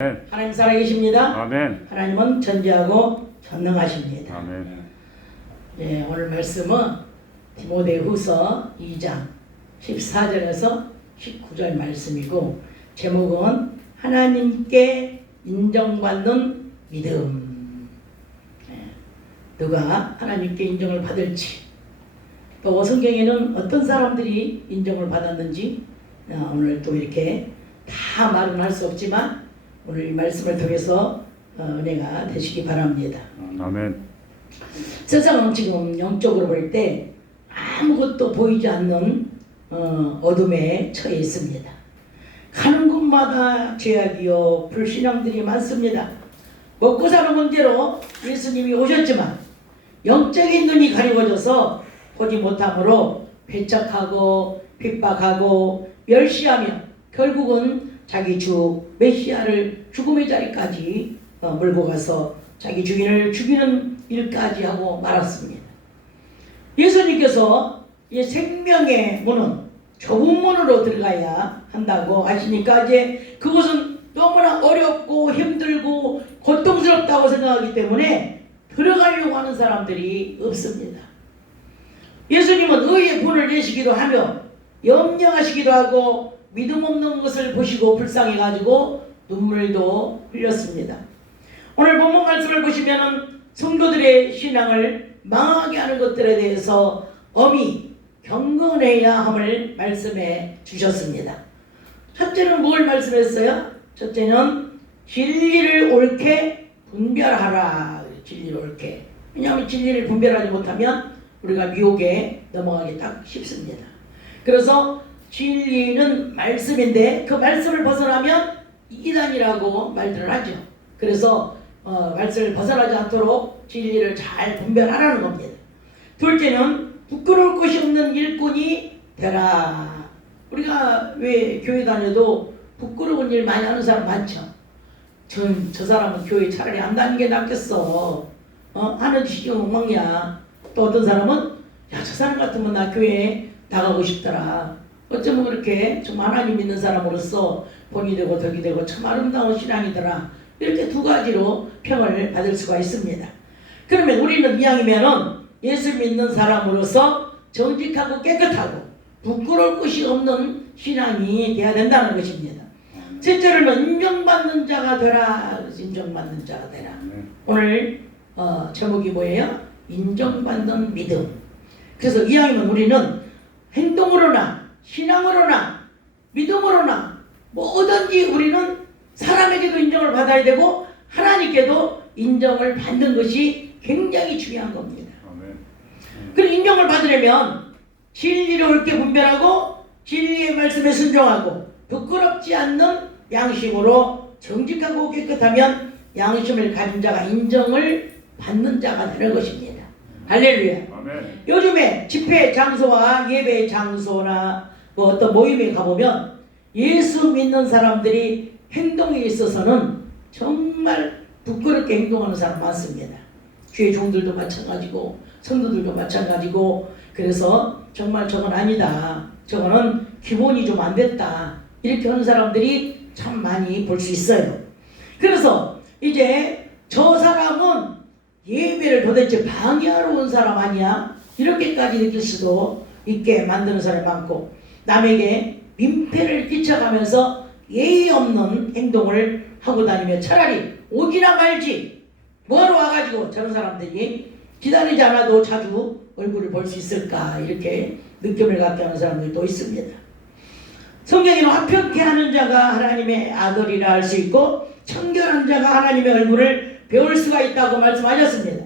하나님 살아계십니다. 아멘. 하나님은 전지하고 전능하십니다. 아멘. 예, 오늘 말씀은 디모데후서 2장 14절에서 19절 말씀이고, 제목은 하나님께 인정받는 믿음. 누가 하나님께 인정을 받을지, 또 성경에는 어떤 사람들이 인정을 받았는지 오늘 또 이렇게 다 말은 할 수 없지만 오늘 이 말씀을 통해서 은혜가 되시기 바랍니다. 아멘. 세상은 지금 영적으로 볼 때 아무것도 보이지 않는 어둠에 처해 있습니다. 가는 곳마다 죄악이요 불신앙들이 많습니다. 먹고 사는 문제로 예수님이 오셨지만 영적인 눈이 가리워져서 보지 못함으로 배척하고 핍박하고 멸시하며 결국은 자기 주 메시아를 죽음의 자리까지 몰고 가서 자기 주인을 죽이는 일까지 하고 말았습니다. 예수님께서 이 생명의 문은 좁은 문으로 들어가야 한다고 하시니까 이제 그것은 너무나 어렵고 힘들고 고통스럽다고 생각하기 때문에 들어가려고 하는 사람들이 없습니다. 예수님은 의의 분을 내시기도 하며 염려하시기도 하고 믿음 없는 것을 보시고 불쌍해가지고 눈물도 흘렸습니다. 오늘 본문 말씀을 보시면 성도들의 신앙을 망하게 하는 것들에 대해서 엄히 경건해야 함을 말씀해 주셨습니다. 첫째는 뭘 말씀했어요? 첫째는 진리를 옳게 분별하라. 진리를 옳게. 왜냐하면 진리를 분별하지 못하면 우리가 미혹에 넘어가기 딱 쉽습니다. 그래서 진리는 말씀인데 그 말씀을 벗어나면 이단이라고 말들을 하죠. 그래서 말씀을 벗어나지 않도록 진리를 잘 분별하라는 겁니다. 둘째는 부끄러울 것이 없는 일꾼이 되라. 우리가 왜 교회 다녀도 부끄러운 일 많이 하는 사람 많죠. 저 사람은 교회 차라리 안 다니는 게 낫겠어. 하는 짓이 엉망이야. 또 어떤 사람은 야, 저 사람 같으면 나 교회에 나가고 싶더라. 어쩌면 그렇게 좀 하나님 믿는 사람으로서 본이 되고 덕이 되고 참 아름다운 신앙이더라. 이렇게 두 가지로 평을 받을 수가 있습니다. 그러면 우리는 이왕이면은 예수 믿는 사람으로서 정직하고 깨끗하고 부끄러울 것이 없는 신앙이 돼야 된다는 것입니다. 셋째로는 인정받는 자가 되라. 인정받는 자가 되라. 오늘 제목이 뭐예요? 인정받는 믿음. 그래서 이왕이면 우리는 행동으로나 신앙으로나 믿음으로나 뭐든지 우리는 사람에게도 인정을 받아야 되고 하나님께도 인정을 받는 것이 굉장히 중요한 겁니다. 그리고 인정을 받으려면 진리를 옳게 분별하고 진리의 말씀에 순종하고 부끄럽지 않는 양심으로 정직하고 깨끗하면 양심을 가진 자가 인정을 받는 자가 되는 것입니다. 할렐루야. 아멘. 요즘에 집회 장소와 예배 장소나 뭐 어떤 모임에 가보면 예수 믿는 사람들이 행동에 있어서는 정말 부끄럽게 행동하는 사람 많습니다. 교회 종들도 마찬가지고 성도들도 마찬가지고, 그래서 정말 저건 아니다, 저거는 기본이 좀 안 됐다, 이렇게 하는 사람들이 참 많이 볼 수 있어요. 그래서 이제 저 사람은 예배를 도대체 방해하러 온 사람 아니야? 이렇게까지 느낄 수도 있게 만드는 사람이 많고, 남에게 민폐를 끼쳐가면서 예의 없는 행동을 하고 다니면 차라리 오지나 말지, 뭐하러 와가지고 저런 사람들이 기다리지 않아도 자주 얼굴을 볼 수 있을까, 이렇게 느낌을 갖게 하는 사람들도 있습니다. 성경에는 화평케 하는 자가 하나님의 아들이라 할 수 있고 청결한 자가 하나님의 얼굴을 배울 수가 있다고 말씀하셨습니다.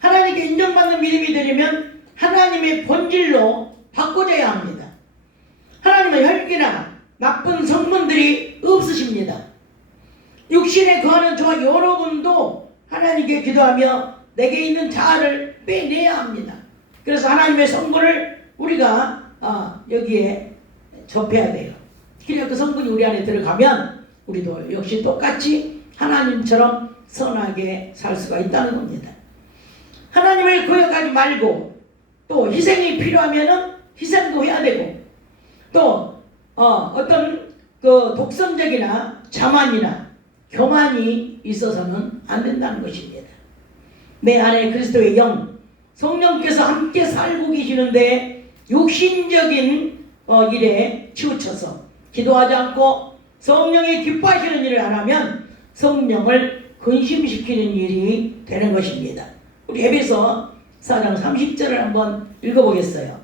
하나님께 인정받는 믿음이 되려면 하나님의 본질로 바꿔져야 합니다. 하나님은 혈기나 나쁜 성분들이 없으십니다. 육신에 거하는 저 여러분도 하나님께 기도하며 내게 있는 자아를 빼내야 합니다. 그래서 하나님의 성분을 우리가 여기에 접해야 돼요. 그래야 그 성분이 우리 안에 들어가면 우리도 역시 똑같이 하나님처럼 선하게 살 수가 있다는 겁니다. 하나님을 거역하지 말고, 또 희생이 필요하면은 희생도 해야 되고, 또 어떤 그 독선적이나 자만이나 교만이 있어서는 안 된다는 것입니다. 내 안에 그리스도의 영, 성령께서 함께 살고 계시는데 육신적인 일에 치우쳐서 기도하지 않고 성령이 기뻐하시는 일을 안 하면 성령을 근심시키는 일이 되는 것입니다. 우리 에베소 4장 30절을 한번 읽어보겠어요.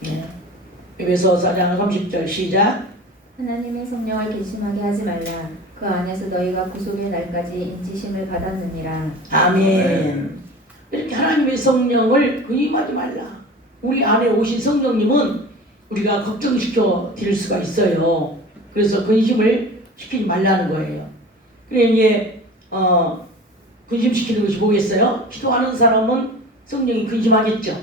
네. 에베소 4장 30절 시작. 하나님의 성령을 근심하게 하지 말라. 그 안에서 너희가 구속의 날까지 인치심을 받았느니라. 아멘. 이렇게 하나님의 성령을 근심하지 말라. 우리 안에 오신 성령님은 우리가 걱정시켜 드릴 수가 있어요. 그래서 근심을 시키지 말라는 거예요. 그래 이제 근심시키는 것이 뭐겠어요? 기도하는 사람은 성령이 근심하겠죠.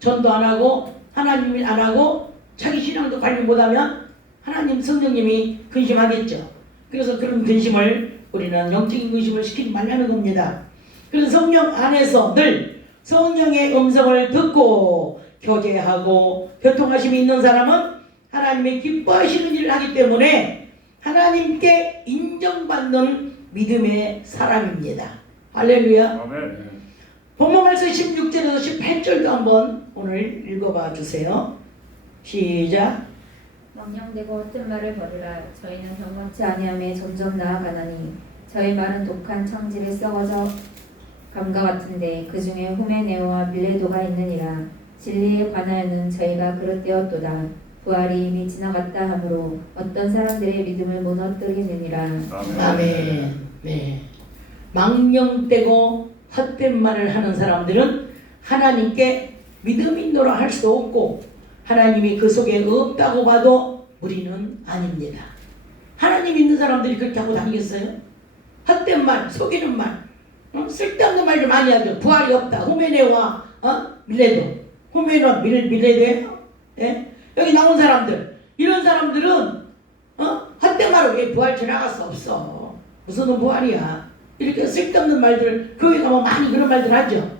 전도 안 하고 하나님이 안 하고 자기 신앙도 관리 못하면 하나님 성령님이 근심하겠죠. 그래서 그런 근심을 우리는 영적인 근심을 시키지 말라는 겁니다. 그래서 성령 안에서 늘 성령의 음성을 듣고 교제하고 교통하심이 있는 사람은 하나님의 기뻐하시는 일을 하기 때문에 하나님께 인정받는 믿음의 사람입니다. 할렐루야. 아멘. 본문 말씀 16절에서 18절도 한번 오늘 읽어봐 주세요. 시작. 망령되고 헛된 말을 버리라. 저희는 경건치 아니함에 점점 나아가나니 저희 말은 독한 창질에 썩어져 감과 같은데 그 중에 후메네오와 밀레도가 있느니라. 진리에 관하여는 저희가 그릇되었도다. 부활이 이미 지나갔다 하므로 어떤 사람들의 믿음을 무너뜨리느니라. 아멘. 네. 망령되고 헛된 말을 하는 사람들은 하나님께 믿음 인도를 할 수 없고 하나님이 그 속에 없다고 봐도 무리는 아닙니다. 하나님 있는 사람들이 그렇게 하고 다니겠어요? 헛된 말, 속이는 말, 쓸데없는 말을 많이 하죠. 부활이 없다. 후메네와 밀레도. 후메네와 밀레도예요. 예? 여기 나온 사람들, 이런 사람들은 헛된 말로 왜 부활 지나갈 수 없어. 무슨 부활이야. 이렇게 쓸데없는 말들, 교회 가면 많이 그런 말들 하죠.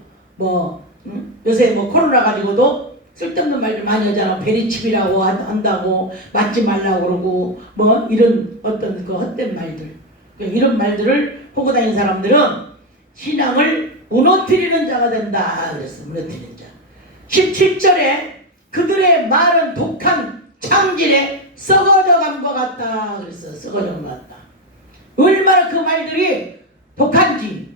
요새 코로나 가지고도 쓸데없는 말들 많이 하잖아. 베리칩이라고 한다고 맞지 말라고 그러고 이런 어떤 그 헛된 말들, 이런 말들을 보고 다니는 사람들은 신앙을 무너뜨리는 자가 된다 그랬어. 무너뜨리는 자. 17절에 그들의 말은 독한 창질에 썩어져 간 것 같다 그랬어. 썩어져 간 것 같다. 얼마나 그 말들이 독한지,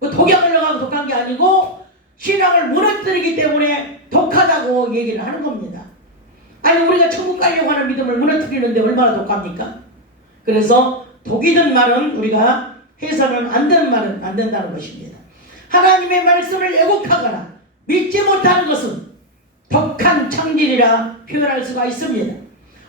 독약을 넣어가면 독한 게 아니고 신앙을 무너뜨리기 때문에 독하다고 얘기를 하는 겁니다. 아니 우리가 천국 가려고 하는 믿음을 무너뜨리는데 얼마나 독합니까? 그래서 독이 든 말은 우리가 해서는 안 되는 말은 안 된다는 것입니다. 하나님의 말씀을 왜곡하거나 믿지 못하는 것은 독한 창질이라 표현할 수가 있습니다.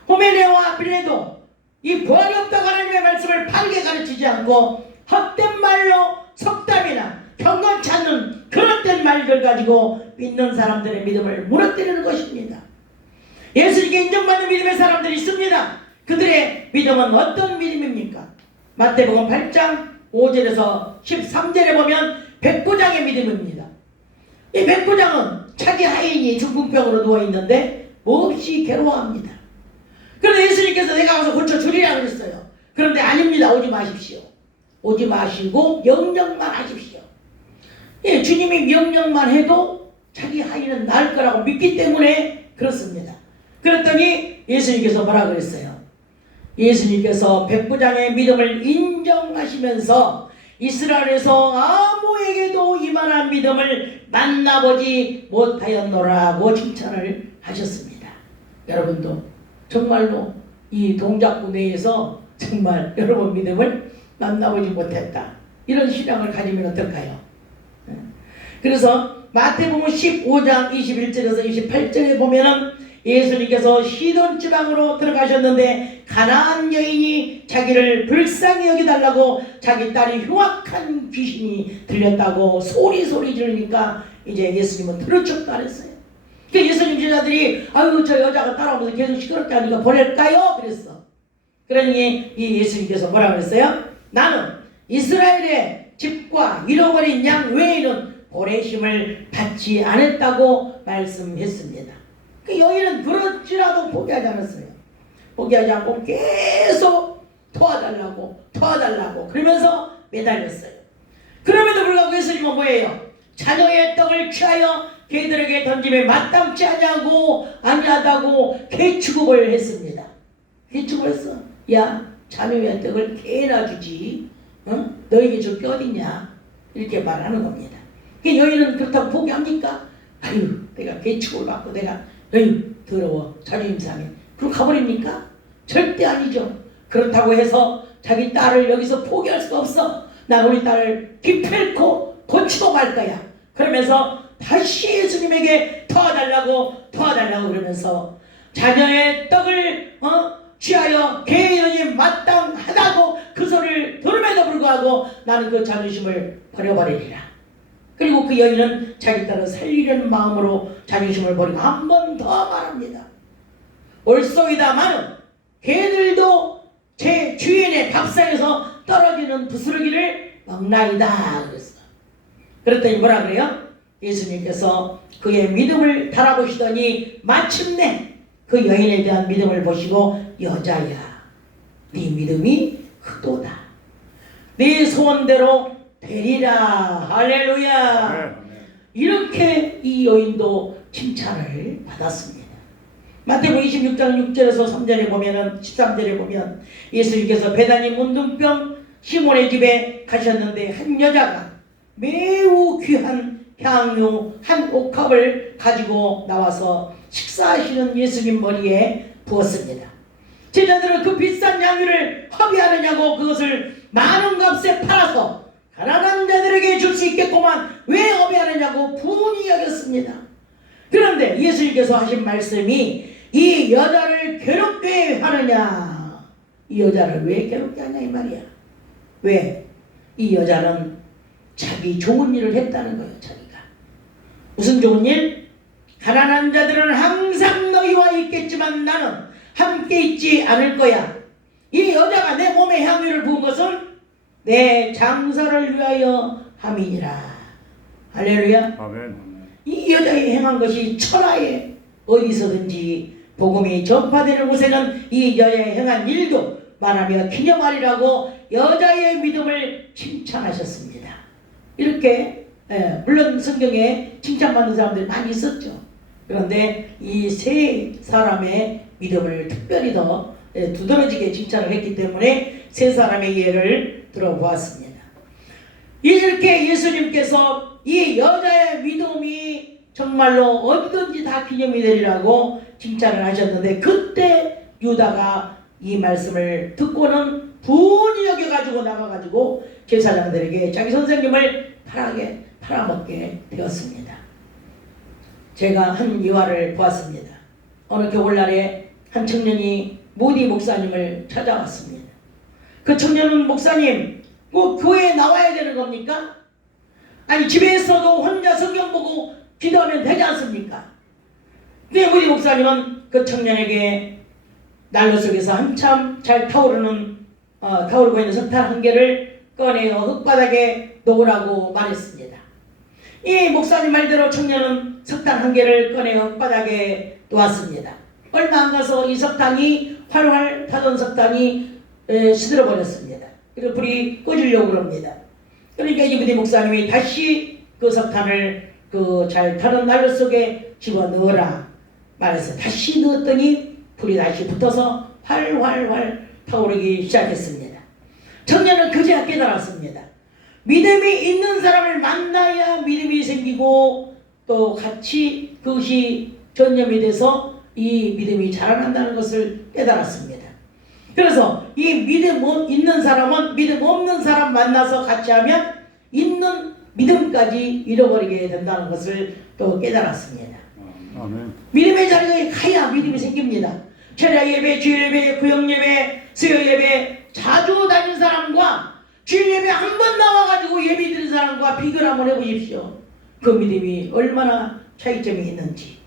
호메네와 빌레도 이 부활이 없다고 하나님의 말씀을 바르게 가르치지 않고 헛된 말로 속담이나 경건치 않는 그릇된 말들 가지고 믿는 사람들의 믿음을 무너뜨리는 것입니다. 예수님께 인정받는 믿음의 사람들이 있습니다. 그들의 믿음은 어떤 믿음입니까? 마태복음 8장 5절에서 13절에 보면 백부장의 믿음입니다. 이 백부장은 자기 하인이 중풍병으로 누워있는데 몹시 괴로워합니다. 그런데 예수님께서 내가 가서 고쳐주리라 그랬어요. 그런데 아닙니다. 오지 마십시오. 오지 마시고 명령만 하십시오. 예, 주님이 명령만 해도 자기 하인은 나을 거라고 믿기 때문에 그렇습니다. 그랬더니 예수님께서 뭐라 그랬어요? 예수님께서 백부장의 믿음을 인정하시면서 이스라엘에서 아무에게도 이만한 믿음을 만나보지 못하였노라고 칭찬을 하셨습니다. 여러분도 정말로 이 동작구 내에서 정말 여러분 믿음을 만나보지 못했다. 이런 신앙을 가지면 어떨까요? 그래서 마태복음 15장 21절에서 28절에 보면은 예수님께서 시돈 지방으로 들어가셨는데 가나안 여인이 자기를 불쌍히 여기달라고 자기 딸이 흉악한 귀신이 들렸다고 소리 지르니까 이제 예수님은 들어쳤다 그랬어요. 그 예수님 제자들이 아유 저 여자가 따라오면서 계속 시끄럽게 하니까 보낼까요? 그랬어. 그러니 이 예수님께서 뭐라 그랬어요? 나는 이스라엘의 집과 잃어버린 양 외에는 보내심을 받지 않았다고 말씀했습니다. 그 여인은 그럴지라도 포기하지 않았어요. 포기하지 않고 계속 도와달라고 그러면서 매달렸어요. 그럼에도 불구하고 예수님은 뭐예요? 자녀의 떡을 취하여 개들에게 던짐에 마땅치 아니하다고 개취급을 했습니다. 개취급을 했어. 야, 자녀의 떡을 개나 주지, 너에게 줄 게 어딨냐, 이렇게 말하는 겁니다. 여인은 그렇다고 포기합니까? 아유, 내가 개취급을 받고 내가 더러워, 자존심 상해, 그럼 가버립니까? 절대 아니죠. 그렇다고 해서 자기 딸을 여기서 포기할 수가 없어. 난 우리 딸을 기필코 고치고 말 거야. 그러면서 다시 예수님에게 도와달라고 그러면서 자녀의 떡을 취하여 개인이 마땅하다고 그 소리를 들음에도 불구하고 나는 그 자존심을 버려버리리라. 그리고 그 여인은 자기 딸을 살리려는 마음으로 자존심을 버리고 한 번 더 말합니다. 옳소이다마는 개들도 제 주인의 밥상에서 떨어지는 부스러기를 먹나이다 그랬어. 그랬더니 뭐라 그래요? 예수님께서 그의 믿음을 달아보시더니 마침내 그 여인에 대한 믿음을 보시고 여자야, 네 믿음이 크도다. 네 소원대로 되리라. 할렐루야. 이렇게 이 여인도 칭찬을 받았습니다. 마태복음 26장 6절에서 3절에 보면은 13절에 보면 예수님께서 베다니 문둥병 시몬의 집에 가셨는데 한 여자가 매우 귀한 향유 한 옥합을 가지고 나와서 식사하시는 예수님 머리에 부었습니다. 제자들은 그 비싼 향유를 허비하느냐고 그것을 많은 값에 팔아서 가난한 자들에게 줄 수 있겠구만 왜 허비하느냐고 분이 여겼습니다. 그런데 예수님께서 하신 말씀이 이 여자를 괴롭게 하느냐, 이 여자를 왜 괴롭게 하냐 이 말이야. 왜? 이 여자는 자기 좋은 일을 했다는 거예요. 자기가 무슨 좋은 일? 가난한 자들은 항상 너희와 있겠지만 나는 함께 있지 않을 거야. 이 여자가 내 몸에 향유를 부은 것은 내 장사를 위하여 함이니라. 할렐루야. 아멘. 이 여자의 행한 것이 천하에 어디서든지 복음이 전파되는 곳에는 이 여자의 행한 일도 말하며 기념하리라고 여자의 믿음을 칭찬하셨습니다. 이렇게 물론 성경에 칭찬받는 사람들이 많이 있었죠. 그런데 이 세 사람의 믿음을 특별히 더 두드러지게 칭찬을 했기 때문에 세 사람의 예를 들어보았습니다. 이렇게 예수님께서 이 여자의 믿음이 정말로 어디든지 다 기념이 되리라고 칭찬을 하셨는데 그때 유다가 이 말씀을 듣고는 분이 여겨가지고 나가가지고 제사장들에게 자기 선생님을 팔아먹게 되었습니다. 제가 한 일화를 보았습니다. 어느 겨울날에 한 청년이 모디 목사님을 찾아왔습니다. 그 청년은 목사님, 뭐 교회에 나와야 되는 겁니까? 아니 집에서도 혼자 성경 보고 기도하면 되지 않습니까? 근데 모디 목사님은 그 청년에게 난로 속에서 한참 잘 타오르고 있는 석탄 한 개를 꺼내어 흙바닥에 놓으라고 말했습니다. 이 목사님 말대로 청년은 석탄 한 개를 꺼내어 흙바닥에 놓았습니다. 얼마 안 가서 이 석탄이 활활 타던 석탄이 시들어버렸습니다. 그리고 불이 꺼지려고 그럽니다. 그러니까 이분이 목사님이 다시 그 석탄을 그 잘 타는 난로 속에 집어넣어라 말해서 다시 넣었더니 불이 다시 붙어서 활활활 타오르기 시작했습니다. 청년은 그제야 깨달았습니다. 믿음이 있는 사람을 만나야 믿음이 생기고 또 같이 그것이 전념이 돼서 이 믿음이 자라난다는 것을 깨달았습니다. 그래서 이 믿음 있는 사람은 믿음 없는 사람 만나서 같이 하면 있는 믿음까지 잃어버리게 된다는 것을 또 깨달았습니다. 아멘. 믿음의 자리에 가야 믿음이 생깁니다. 철야 예배, 주일 예배, 구역 예배, 수요 예배 자주 다닌 사람과 주일 예배 한 번 나와가지고 예배 드린 사람과 비교를 한번 해보십시오. 그 믿음이 얼마나 차이점이 있는지.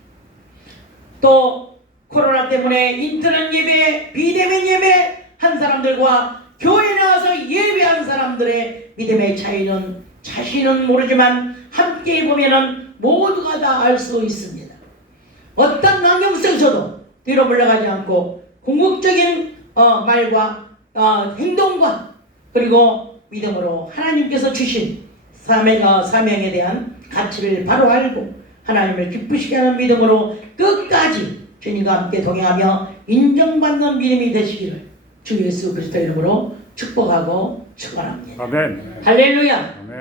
또 코로나 때문에 인터넷 예배, 비대면 예배 한 사람들과 교회 나와서 예배한 사람들의 믿음의 차이는 자신은 모르지만 함께 보면은 모두가 다 알 수 있습니다. 어떤 환경 속에서도 뒤로 물러가지 않고 궁극적인 말과 행동과 그리고 믿음으로 하나님께서 주신 사명에 대한 가치를 바로 알고 하나님을 기쁘시게 하는 믿음으로 끝까지 주님과 함께 동행하며 인정받는 믿음이 되시기를 주 예수 그리스도 이름으로 축복하고 축원합니다. 아멘. 할렐루야. 아멘.